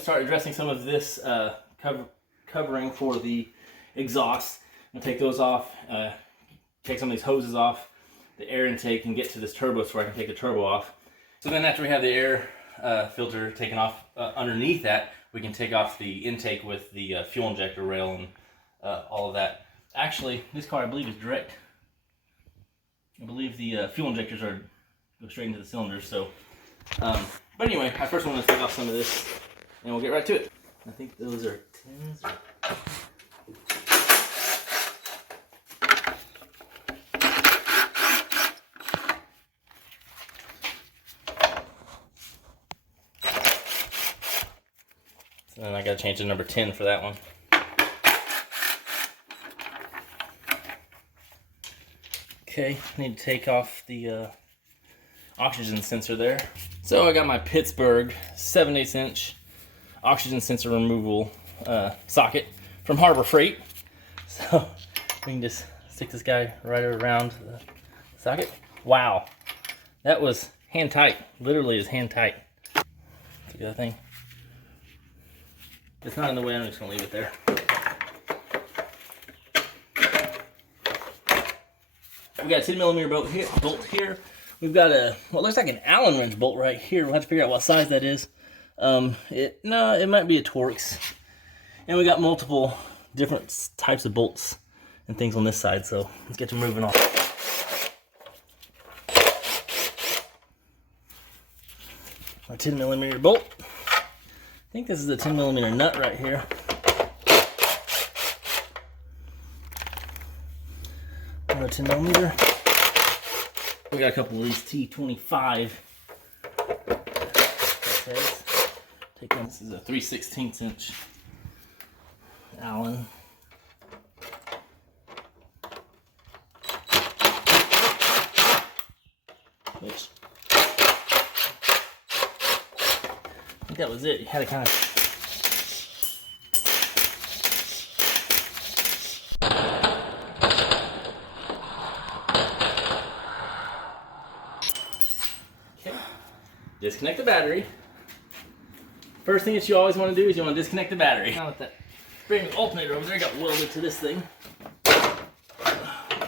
to start addressing some of this covering for the exhaust. I'm going to take those off, take some of these hoses off, the air intake, and get to this turbo so I can take the turbo off. So then after we have the air filter taken off underneath that, we can take off the intake with the fuel injector rail and all of that. Actually, this car I believe is direct. I believe the fuel injectors go straight into the cylinders. So, but anyway, I first want to take off some of this, and we'll get right to it. I think those are 10s. So then I got to change to number 10 for that one. Okay, need to take off the oxygen sensor there. So I got my Pittsburgh 7/8 inch oxygen sensor removal socket from Harbor Freight. So we can just stick this guy right around the socket. Wow, that was hand tight. Literally is hand tight. Look at that thing. It's not in the way, I'm just gonna leave it there. We got a 10mm bolt here. We've got a, well, it looks like an Allen wrench bolt right here. We'll have to figure out what size that is. It might be a Torx. And we got multiple different types of bolts and things on this side, so let's get to moving on. Our 10mm bolt. I think this is a 10mm nut right here. Another 10mm. We got a couple of these T25. Take them. This is a 3/16 inch Allen. Which I think that was it. You had to kind of. Disconnect the battery. First thing that you always want to do is you want to disconnect the battery. Now with that brand new alternator over there got welded to this thing.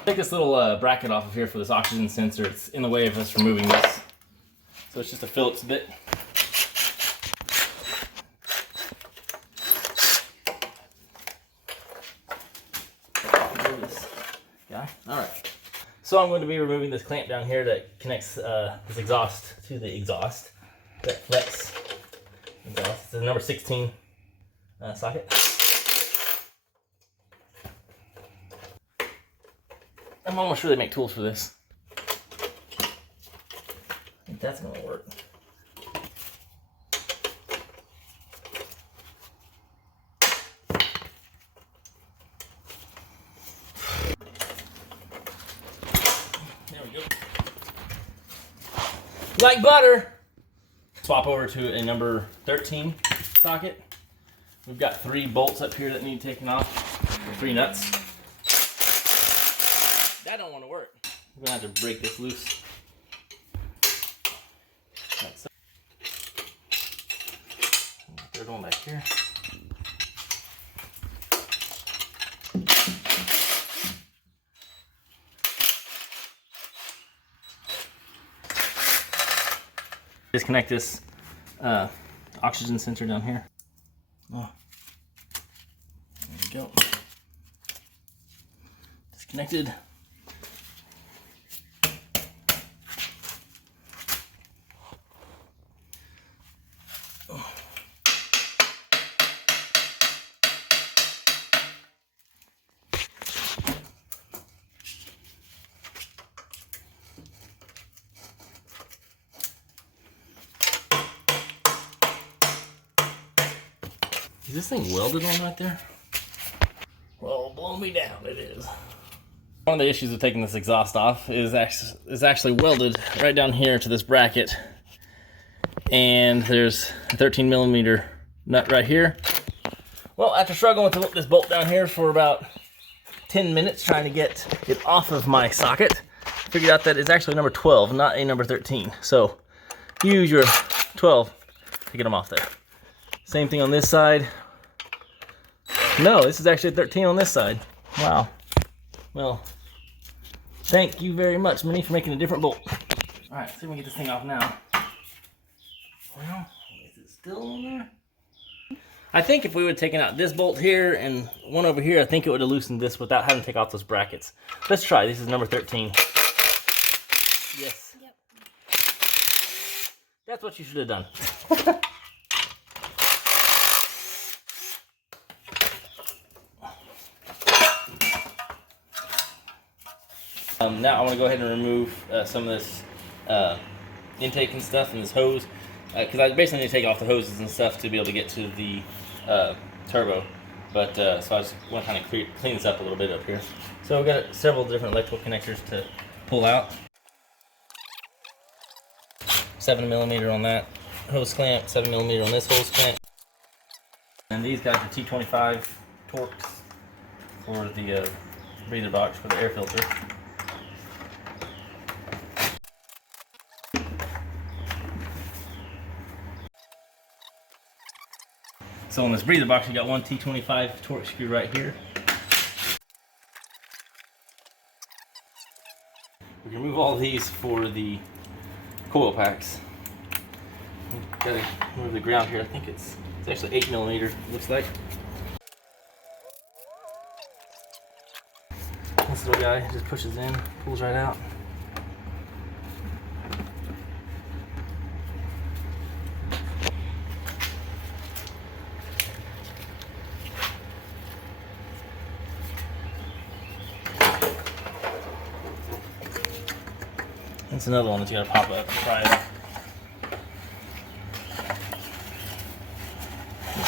Take this little bracket off of here for this oxygen sensor. It's in the way of us removing this. So it's just a Phillips bit. This guy. All right. So I'm going to be removing this clamp down here that connects this exhaust to the exhaust. That flex exhaust. It's a number 16 socket. I'm almost sure they make tools for this. I think that's going to work. Like butter. Swap over to a number 13 socket. We've got 3 bolts up here that need taken off. 3 nuts. That don't want to work. We're gonna have to break this loose. Like so. Third one back here. Disconnect this oxygen sensor down here. Oh, there we go. Disconnected. Oh. Is this thing welded on right there? Well, blow me down, it is. One of the issues with taking this exhaust off is actually welded right down here to this bracket. And there's a 13mm nut right here. Well, after struggling with this bolt down here for about 10 minutes trying to get it off of my socket, I figured out that it's actually number 12, not a number 13. So use your 12 to get them off there. Same thing on this side. No, this is actually a 13 on this side. Wow. Well, thank you very much, Minnie, for making a different bolt. All right, see if we can get this thing off now. Well, is it still on there? I think if we would have taken out this bolt here and one over here, I think it would have loosened this without having to take off those brackets. Let's try. This is number 13. Yes. Yep. That's what you should have done. Now I want to go ahead and remove some of this intake and stuff and this hose, because I basically need to take off the hoses and stuff to be able to get to the turbo. But so I just want to kind of clean this up a little bit up here. So we've got several different electrical connectors to pull out. 7mm on that hose clamp, 7mm on this hose clamp. And these guys are T25 Torx for the breather box for the air filter. So in this breather box, you got one T25 Torx screw right here. We can remove all these for the coil packs. Gotta move the ground here. I think it's actually 8mm, looks like. This little guy just pushes in, pulls right out. That's another one that you gotta pop up and pry out.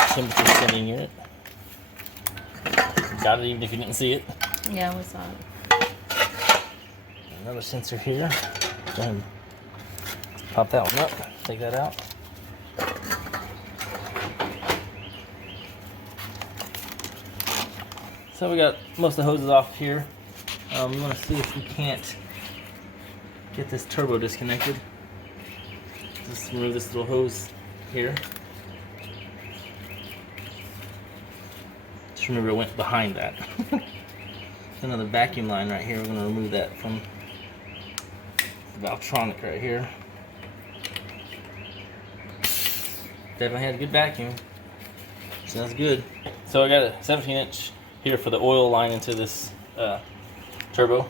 Temperature sending unit. Got it even if you didn't see it. Yeah, we saw it. Another sensor here. Go ahead and pop that one up. Take that out. So we got most of the hoses off here. We want to see if we can't get this turbo disconnected. Just remove this little hose here. Just remember it went behind that. Another vacuum line right here. We're going to remove that from the Valvetronic right here. Definitely had a good vacuum. Sounds good. So I got a 17-inch here for the oil line into this turbo,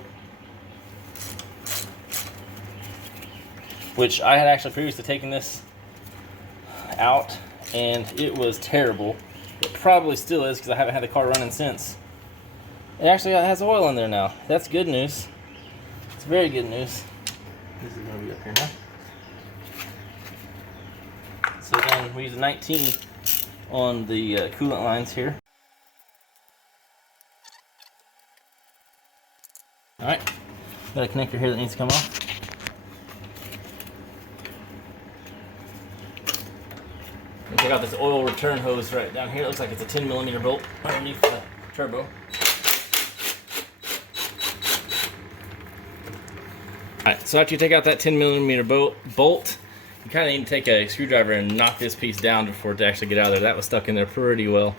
which I had actually previously taken this out and it was terrible. It probably still is because I haven't had the car running since. It actually has oil in there now. That's good news. It's very good news. This is going to be up here now. So then we use a 19 on the coolant lines here. Alright, got a connector here that needs to come off. And check out this oil return hose right down here. It looks like it's a 10mm bolt underneath the turbo. Alright, so after you take out that 10mm bolt, you kind of need to take a screwdriver and knock this piece down for it to actually get out of there. That was stuck in there pretty well.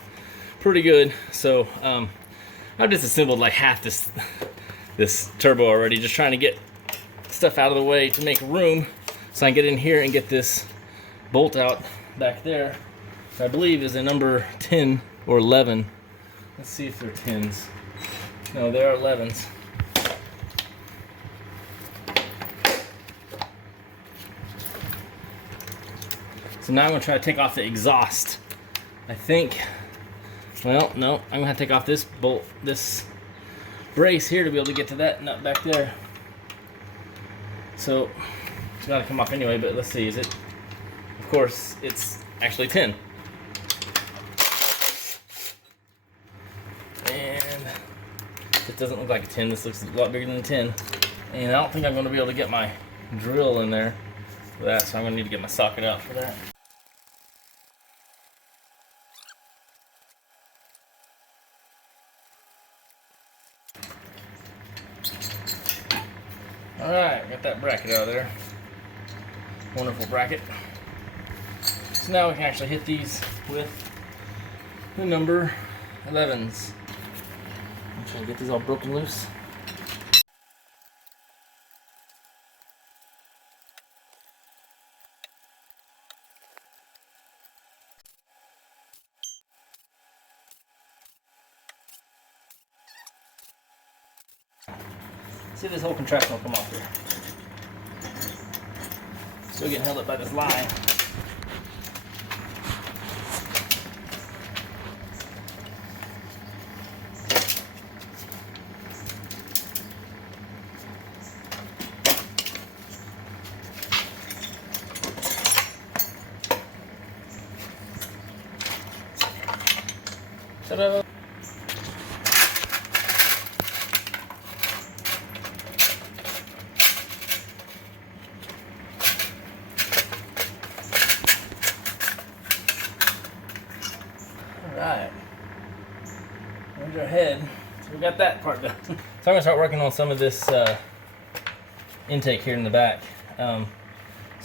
Pretty good. So I've just assembled like half this turbo already, just trying to get stuff out of the way to make room so I can get in here and get this bolt out back there. I believe is a number 10 or 11. Let's see if they're 10s. No, they are 11s. So now I'm going to try to take off the exhaust. I think, well, no, I'm going to have to take off this bolt, this brace here to be able to get to that nut back there. So it's got to come off anyway, but let's see, is it? Of course, it's actually 10. And it doesn't look like a 10. This looks a lot bigger than a 10. And I don't think I'm going to be able to get my drill in there for that, so I'm going to need to get my socket out for that. Alright, got that bracket out of there. Wonderful bracket. So now we can actually hit these with the number 11s. I'm trying to get these all broken loose. See if this whole contraption will come off here. Still getting held up by this line. Ta-da! Alright, there's our head. So we got that part done. So I'm going to start working on some of this intake here in the back. So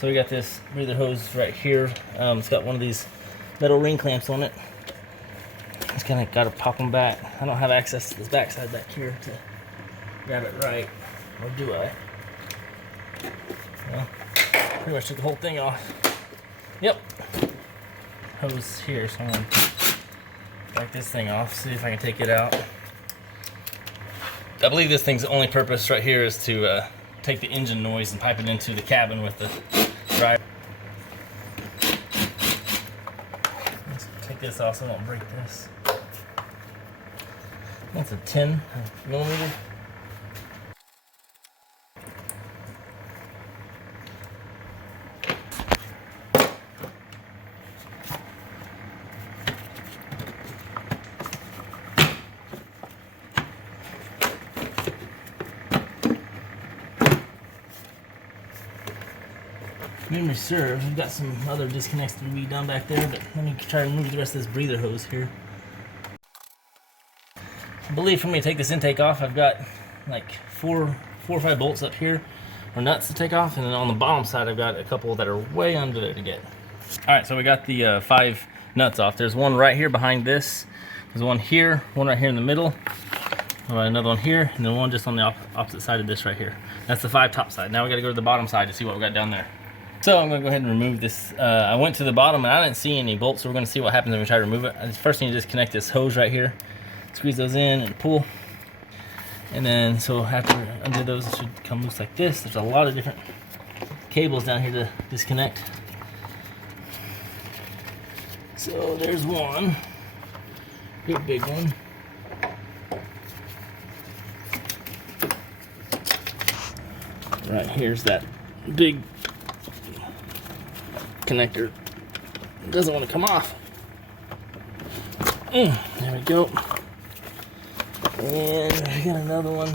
we got this breather hose right here. It's got one of these metal ring clamps on it. Just kind of got to pop them back. I don't have access to this backside back here to grab it right. Or do I? Well, pretty much took the whole thing off. Yep. Hose here, so I'm going to back this thing off, see if I can take it out. I believe this thing's only purpose right here is to take the engine noise and pipe it into the cabin with the driver. Let's take this off so I don't break this. That's a 10 millimeter. Memory serves, we've got some other disconnects to be done back there, but let me try to remove the rest of this breather hose here. I believe for me to take this intake off, I've got like four or five bolts up here, or nuts to take off, and then on the bottom side I've got a couple that are way under there to get. Alright, so we got the 5 nuts off. There's one right here behind this, there's one here, one right here in the middle, another one here, and then one just on the opposite side of this right here. That's the 5 top side. Now we got to go to the bottom side to see what we got down there. So I'm going to go ahead and remove this. I went to the bottom and I didn't see any bolts, so we're going to see what happens when we try to remove it. First, you need to disconnect this hose right here. Squeeze those in and pull. And then, so after undo those, it should come loose like this. There's a lot of different cables down here to disconnect. So there's one. Big one. Right here's that big connector. It doesn't want to come off. There we go. And I got another one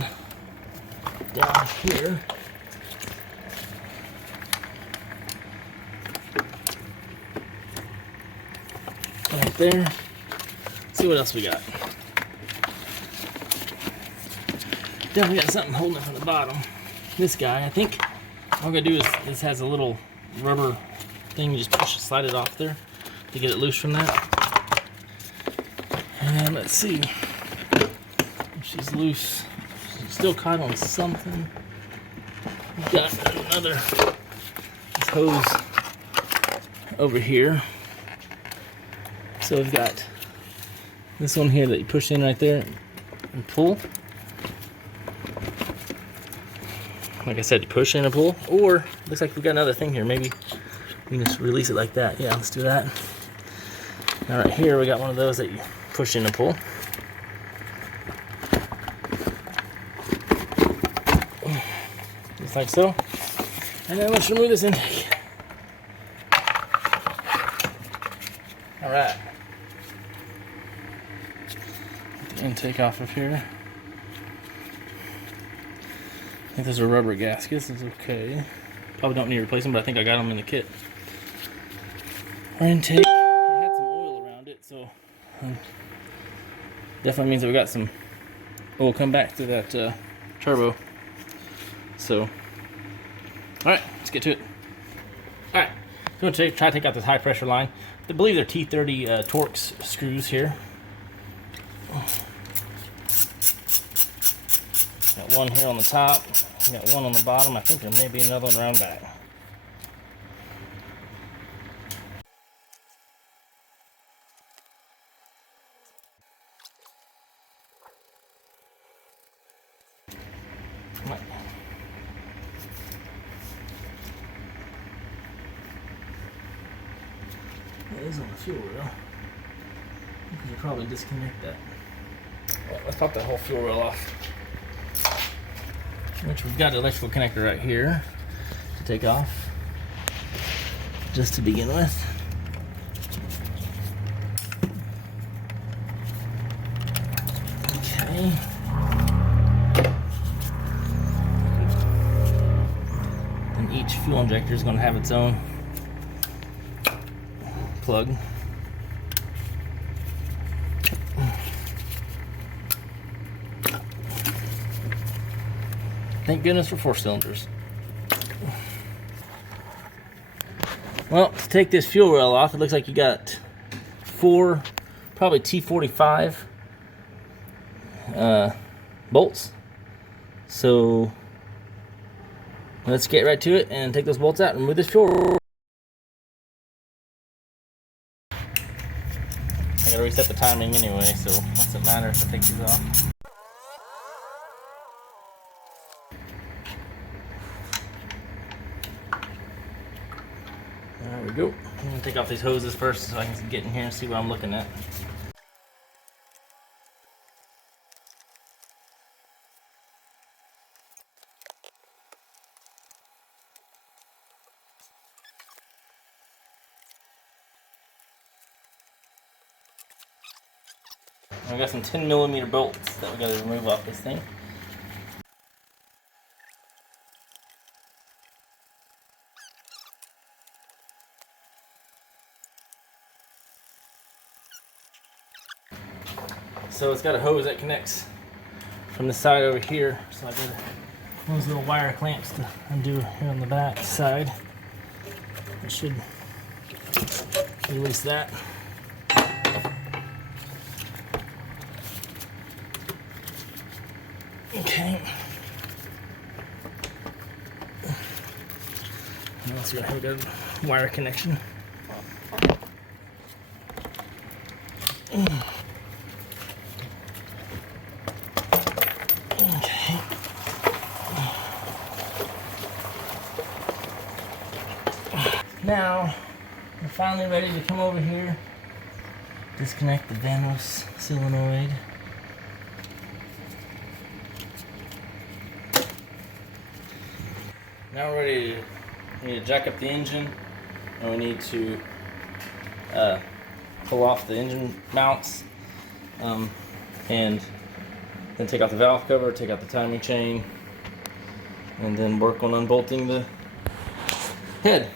down here. Right there. Let's see what else we got. Definitely got something holding it from the bottom. This guy, I think all I'm gonna do is this has a little rubber thing, you just slide it off there to get it loose from that. And let's see if she's loose. She's still caught on something. We've got another hose over here. So we've got this one here that you push in right there and pull. Like I said, you push in and pull, or looks like we've got another thing here. Maybe we can just release it like that. Yeah, let's do that. Now right here, we got one of those that you push in and pull. Just like so. And then let's remove this intake. All right. Get the intake off of here. I think those are rubber gaskets. It's okay. Probably don't need to replace them, but I think I got them in the kit. Our intake, it had some oil around it, so definitely means that we got some oil come back to that turbo. So, all right, let's get to it. All right, So I'm going to try to take out this high pressure line. I believe they're T30 Torx screws here. Got one here on the top. Got one on the bottom. I think there may be another one around back. It is on the fuel rail. You could probably disconnect that. Well, let's pop that whole fuel rail off. Which we've got an electrical connector right here to take off, just to begin with. Okay. And each fuel injector is going to have its own plug. Thank goodness for 4 cylinders. Well, to take this fuel rail off, it looks like you got 4, probably T45 bolts. So let's get right to it and take those bolts out and remove this fuel rail. I gotta reset the timing anyway, so what's it matter if I take these off? There we go. I'm gonna take off these hoses first so I can get in here and see what I'm looking at. I got some 10mm bolts that we gotta remove off this thing. So it's got a hose that connects from the side over here. So I got those little wire clamps to undo here on the back side. It should release that. Okay. Now let's see, I have a good wire connection. Okay. Now we're finally ready to come over here, disconnect the Vanos solenoid. Now we're ready to, we need to jack up the engine, and we need to pull off the engine mounts, and then take out the valve cover, take out the timing chain, and then work on unbolting the head.